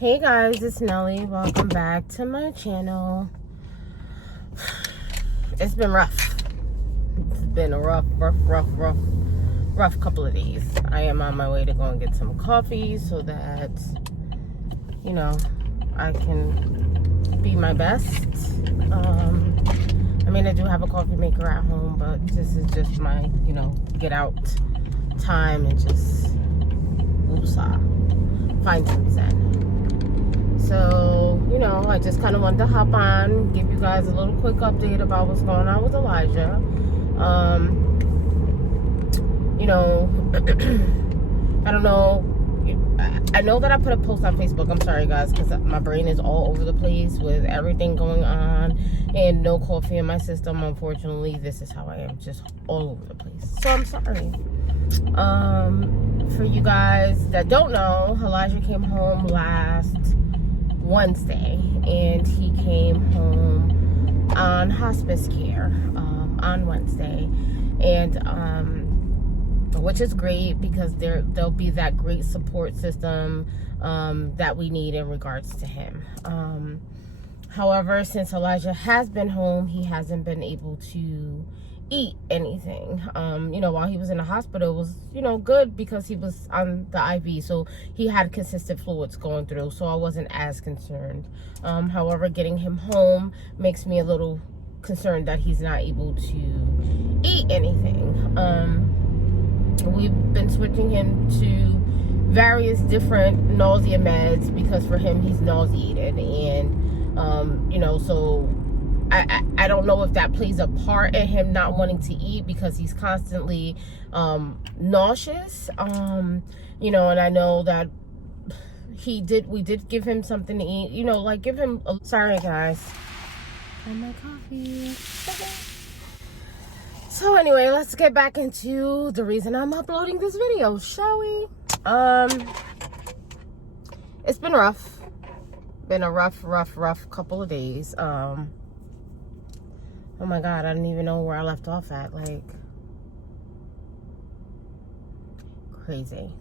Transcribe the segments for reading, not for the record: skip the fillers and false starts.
Hey guys, it's Nelly. Welcome back to my channel. It's been rough. It's been a rough couple of days. I am on my way to go and get some coffee so that, you know, I can be my best. I mean, I do have a coffee maker at home, but this is just my, get out time and just find some zen. So, I just kind of wanted to hop on, give you guys a little quick update about what's going on with Elijah. I don't know. I know that I put a post on Facebook. I'm sorry, guys, because my brain is all over the place with everything going on and no coffee in my system. Unfortunately, this is how I am, just all over the place. So I'm sorry. For you guys that don't know, Elijah came home last Wednesday, and he came home on hospice care on Wednesday, and which is great because there'll be that great support system that we need in regards to him. However, since Ilijah has been home, he hasn't been able to eat anything. While he was in the hospital, it was, good because he was on the IV, so he had consistent fluids going through, so I wasn't as concerned. However, getting him home makes me a little concerned that he's not able to eat anything. We've been switching him to various different nausea meds because for him, he's nauseated, and so I don't know if that plays a part in him not wanting to eat because he's constantly nauseous. And I know that we did give him something to eat, give him sorry guys. And my coffee. So anyway, let's get back into the reason I'm uploading this video, shall we? It's been rough. Been a rough couple of days. Oh my God, I don't even know where I left off at. Like, crazy.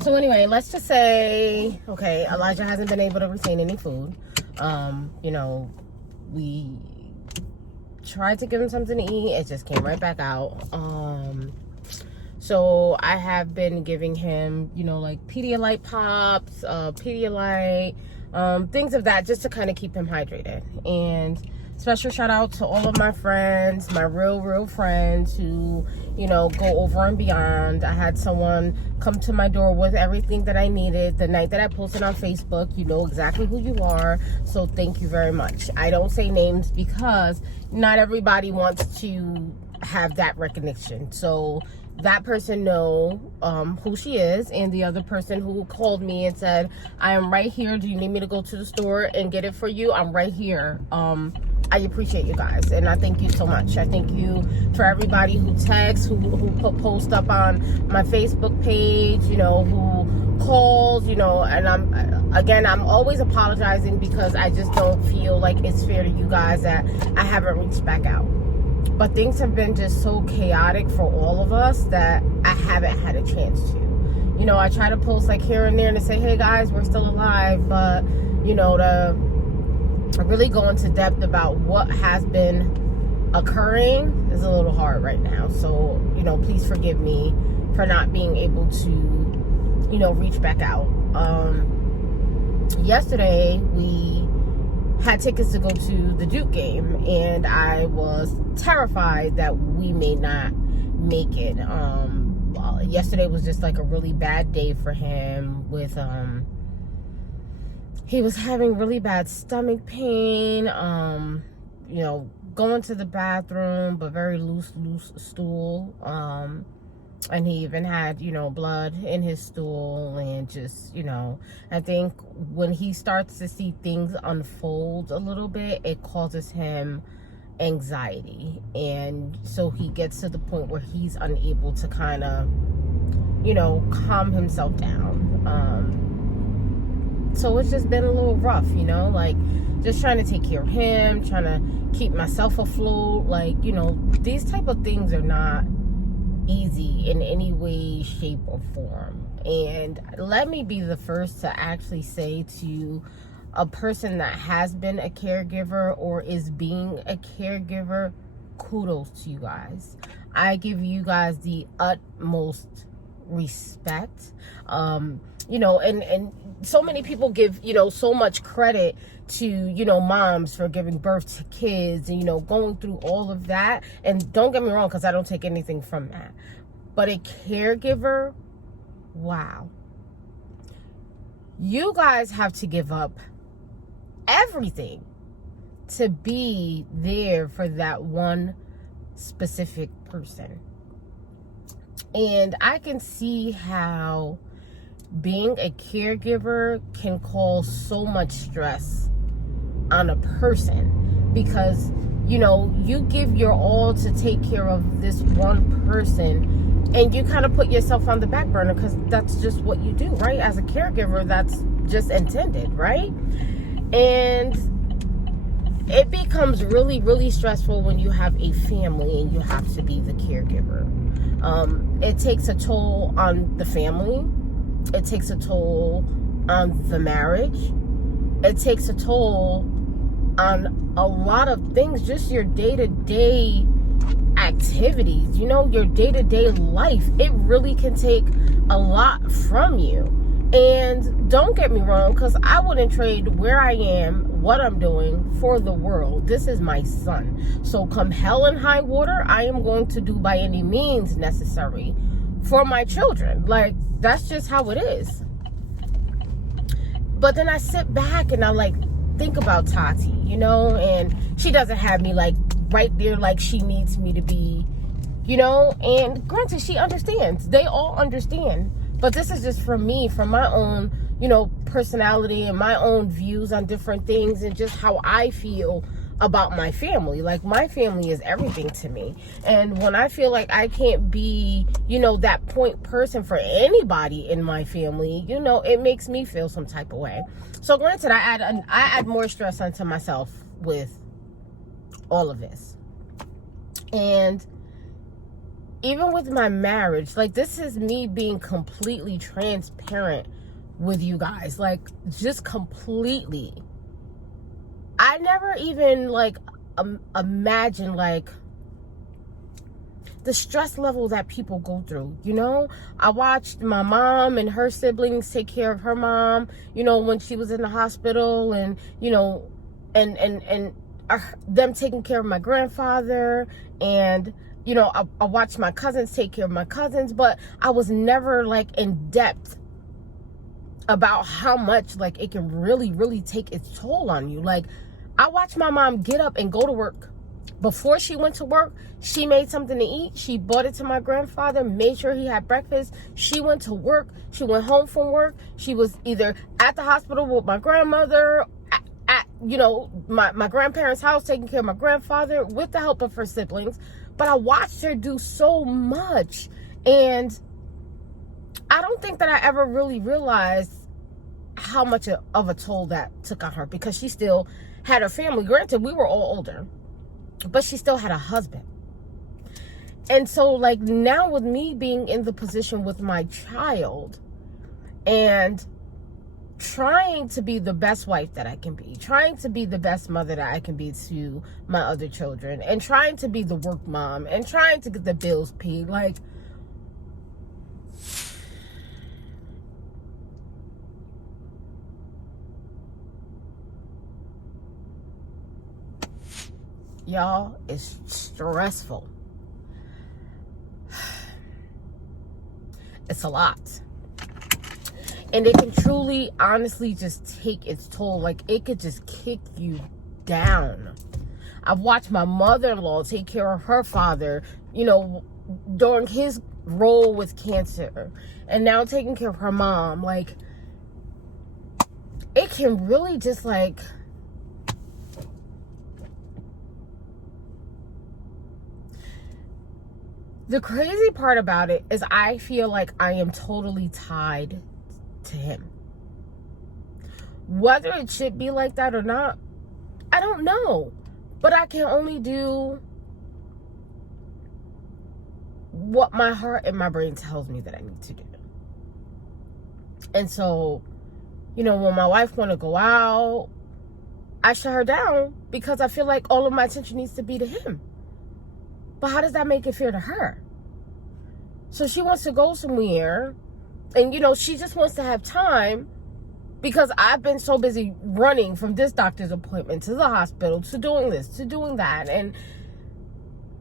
So anyway, let's just say, okay, Elijah hasn't been able to retain any food. We tried to give him something to eat. It just came right back out. So I have been giving him, like Pedialyte pops, Pedialyte, things of that, just to kind of keep him hydrated. And special shout out to all of my friends, my real friends who, go over and beyond. I had someone come to my door with everything that I needed the night that I posted on Facebook. You know exactly who you are. So thank you very much. I don't say names because not everybody wants to have that recognition. So that person know who she is, and the other person who called me and said, I am right here. Do you need me to go to the store and get it for you? I'm right here. I appreciate you guys, and I thank you so much. I thank you for everybody who texts, who put posts up on my Facebook page, who calls, and I'm always apologizing because I just don't feel like it's fair to you guys that I haven't reached back out. But things have been just so chaotic for all of us that I haven't had a chance to. I try to post like here and there and to say, hey guys, we're still alive, but to really go into depth about what has been occurring is a little hard right now. So, please forgive me for not being able to, reach back out. Yesterday, we had tickets to go to the Duke game, and I was terrified that we may not make it. Yesterday was just like a really bad day for him with, he was having really bad stomach pain, going to the bathroom, but very loose stool. And he even had, blood in his stool, and just, I think when he starts to see things unfold a little bit, it causes him anxiety. And so he gets to the point where he's unable to kind of, calm himself down. So it's just been a little rough, like just trying to take care of him, trying to keep myself afloat. Like, these type of things are not easy in any way, shape, or form. And let me be the first to actually say to a person that has been a caregiver or is being a caregiver, kudos to you guys. I give you guys the utmost respect. You know, and so many people give, you know, so much credit to, you know, moms for giving birth to kids and, you know, going through all of that. And don't get me wrong, because I don't take anything from that. But a caregiver, wow. You guys have to give up everything to be there for that one specific person. And I can see how being a caregiver can cause so much stress on a person, because, you know, you give your all to take care of this one person, and you kind of put yourself on the back burner because that's just what you do, right? As a caregiver, that's just intended, right? And it becomes really, really stressful when you have a family and you have to be the caregiver. It takes a toll on the family. It takes a toll on the marriage. It takes a toll on a lot of things, just your day-to-day activities, you know, your day-to-day life. It really can take a lot from you. And don't get me wrong, because I wouldn't trade where I am, what I'm doing, for the world. This is my son. So come hell and high water, I am going to do by any means necessary for my children. Like, that's just how it is. But then I sit back and I like think about Tati, you know, and she doesn't have me like right there like she needs me to be, you know. And granted, she understands. They all understand. But this is just from me, from my own, you know, personality and my own views on different things and just how I feel about my family. Like, my family is everything to me. And when I feel like I can't be, you know, that point person for anybody in my family, you know, it makes me feel some type of way. So granted, I add more stress onto myself with all of this. And even with my marriage, like, this is me being completely transparent with you guys, like, just completely. I never even like imagine like the stress level that people go through, you know. I watched my mom and her siblings take care of her mom, you know, when she was in the hospital, and, you know, and them taking care of my grandfather, and, you know, I watched my cousins take care of my cousins, but I was never like in depth about how much like it can really, really take its toll on you. Like, I watched my mom get up and go to work. Before she went to work, she made something to eat. She brought it to my grandfather, made sure he had breakfast. She went to work. She went home from work. She was either at the hospital with my grandmother, at you know, my grandparents' house, taking care of my grandfather with the help of her siblings. But I watched her do so much. And I don't think that I ever really realized how much of a toll that took on her, because she still had her family. Granted, we were all older, but she still had a husband. And so, like, now with me being in the position with my child and trying to be the best wife that I can be, trying to be the best mother that I can be to my other children, and trying to be the work mom, and trying to get the bills paid, like, y'all, it's stressful. It's a lot. And it can truly, honestly, just take its toll. Like, it could just kick you down. I've watched my mother-in-law take care of her father, you know, during his role with cancer, and now taking care of her mom. Like, it can really just, like, the crazy part about it is I feel like I am totally tied to him. Whether it should be like that or not, I don't know. But I can only do what my heart and my brain tells me that I need to do. And so, when my wife want to go out, I shut her down because I feel like all of my attention needs to be to him. But how does that make it fair to her? So she wants to go somewhere, and, she just wants to have time because I've been so busy running from this doctor's appointment to the hospital to doing this, to doing that. And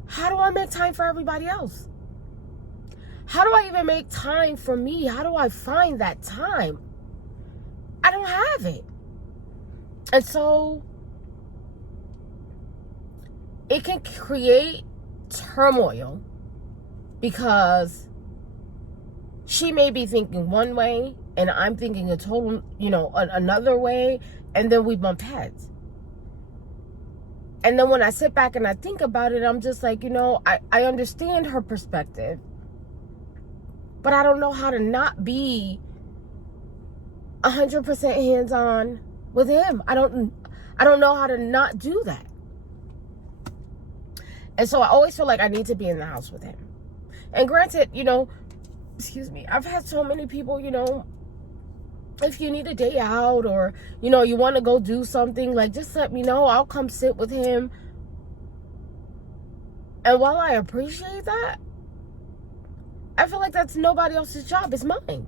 how do I make time for everybody else? How do I even make time for me? How do I find that time? I don't have it. And so it can create turmoil because she may be thinking one way and I'm thinking a total, another way, and then we bump heads. And then when I sit back and I think about it, I'm just like, I understand her perspective, but I don't know how to not be 100% hands-on with him. I don't know how to not do that. And so I always feel like I need to be in the house with him. And granted, I've had so many people, if you need a day out or, you want to go do something, like, just let me know. I'll come sit with him. And while I appreciate that, I feel like that's nobody else's job. It's mine.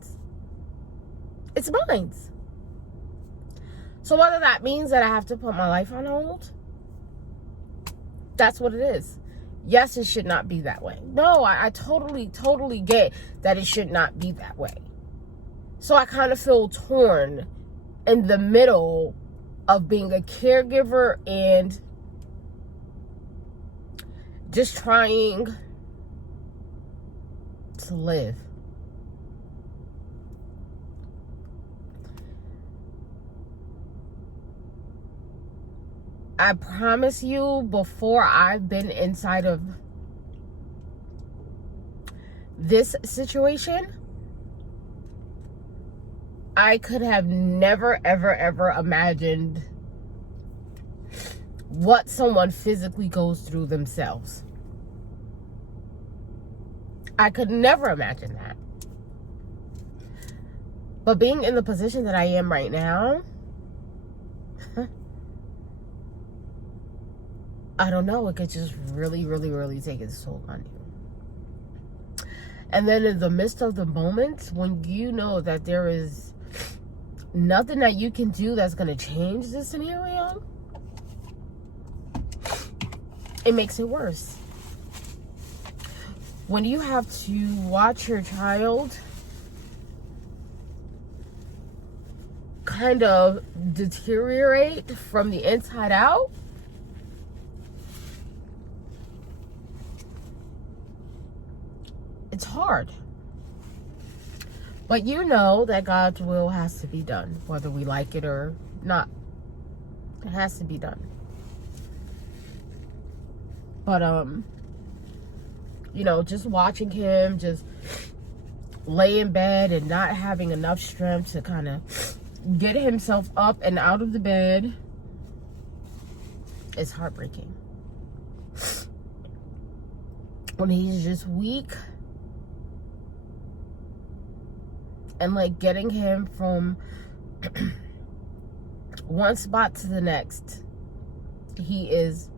It's mine. So whether that means that I have to put my life on hold, that's what it is. Yes, it should not be that way. No, I totally get that it should not be that way. So I kind of feel torn in the middle of being a caregiver and just trying to live. I promise you, before I've been inside of this situation, I could have never, ever imagined what someone physically goes through themselves. I could never imagine that. But being in the position that I am right now, I don't know, it could just really, really, really take its toll on you. And then in the midst of the moment, when you know that there is nothing that you can do that's going to change the scenario, it makes it worse. When you have to watch your child kind of deteriorate from the inside out, it's hard. But you know that God's will has to be done, whether we like it or not. It has to be done. But just watching him just lay in bed and not having enough strength to kind of get himself up and out of the bed is heartbreaking. When he's just weak, and like getting him from one spot to the next, he is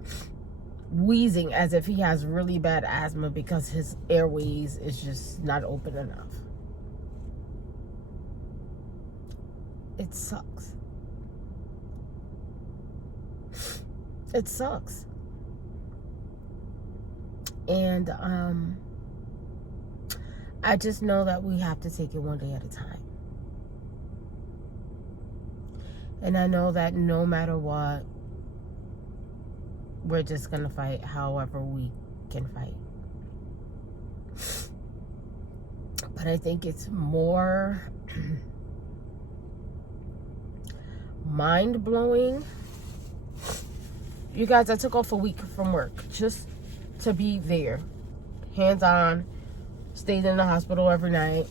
wheezing as if he has really bad asthma because his airways is just not open enough. It sucks. It sucks. And I just know that we have to take it one day at a time. And I know that no matter what, we're just going to fight however we can fight. But I think it's more mind-blowing. You guys, I took off a week from work just to be there. Hands-on. Stayed in the hospital every night.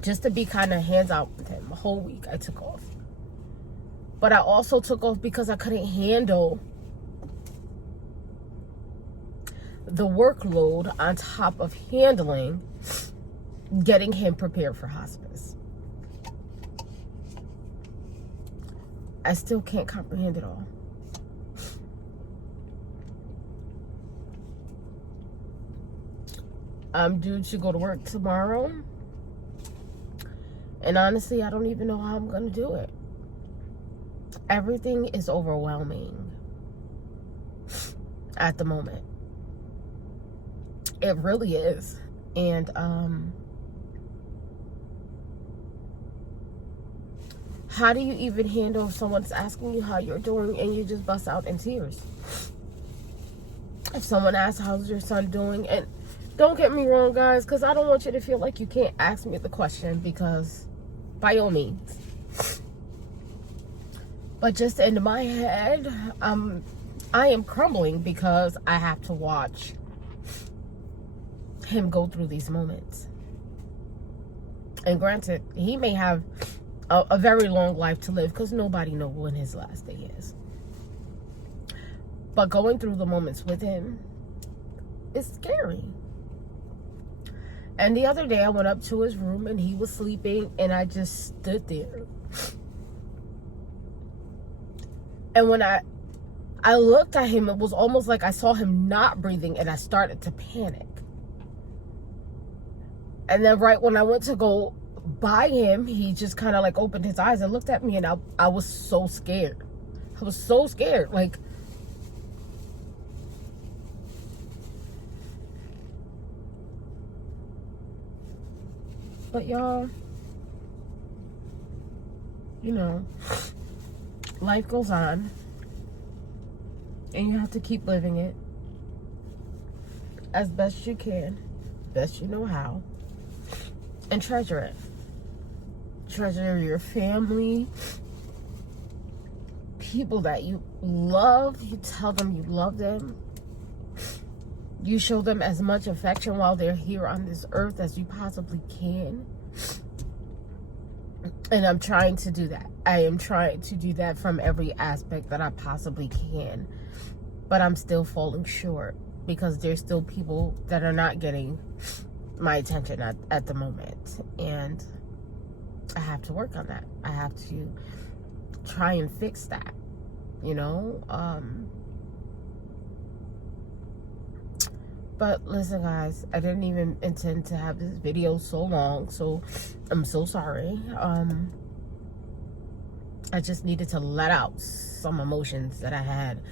Just to be kind of hands-out with him. A whole week I took off. But I also took off because I couldn't handle the workload on top of handling getting him prepared for hospice. I still can't comprehend it all. I'm due to go to work tomorrow. And honestly, I don't even know how I'm going to do it. Everything is overwhelming at the moment. It really is. And how do you even handle if someone's asking you how you're doing and you just bust out in tears? If someone asks, how's your son doing? And don't get me wrong, guys, because I don't want you to feel like you can't ask me the question, because by all means. But just in my head, I am crumbling because I have to watch him go through these moments. And granted, he may have a very long life to live, because nobody knows when his last day is. But going through the moments with him is scary. And the other day I went up to his room and he was sleeping, and I just stood there. And when I looked at him, it was almost like I saw him not breathing, and I started to panic. And then right when I went to go by him, he just kind of like opened his eyes and looked at me, and I was so scared. I was so scared. Like, but y'all, you know, life goes on, and you have to keep living it as best you can, best you know how, and treasure it. Treasure your family, people that you love. You tell them you love them. You show them as much affection while they're here on this earth as you possibly can. And I'm trying to do that. I am trying to do that from every aspect that I possibly can. But I'm still falling short, because there's still people that are not getting my attention at the moment. And I have to work on that. I have to try and fix that, you know? But listen, guys, I didn't even intend to have this video so long, so I'm so sorry. I just needed to let out some emotions that I had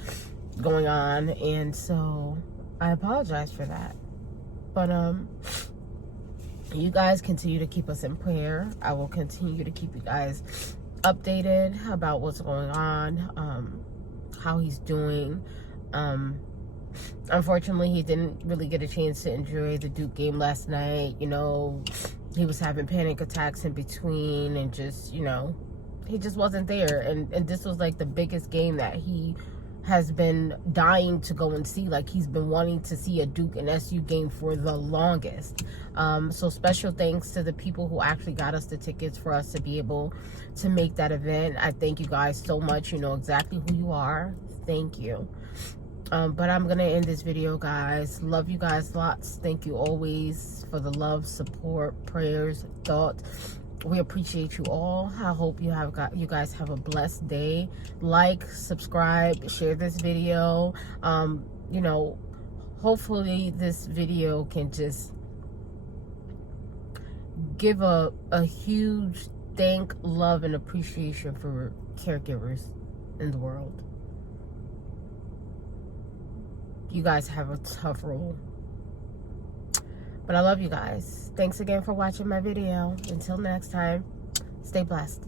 going on, and so I apologize for that. But you guys continue to keep us in prayer. I will continue to keep you guys updated about what's going on, how he's doing. Unfortunately, he didn't really get a chance to enjoy the Duke game last night. You know, he was having panic attacks in between, and just, you know, he just wasn't there. And this was like the biggest game that he has been dying to go and see. Like, he's been wanting to see a Duke and SU game for the longest. So special thanks to the people who actually got us the tickets for us to be able to make that event. I thank you guys so much. You know exactly who you are. Thank you. But I'm gonna end this video, guys. Love you guys lots. Thank you always for the love, support, prayers, thoughts. We appreciate you all. I hope you guys have a blessed day. Like, subscribe, share this video. You know, hopefully this video can just give a huge thank, love, and appreciation for caregivers in the world. You guys have a tough role. But I love you guys. Thanks again for watching my video. Until next time, stay blessed.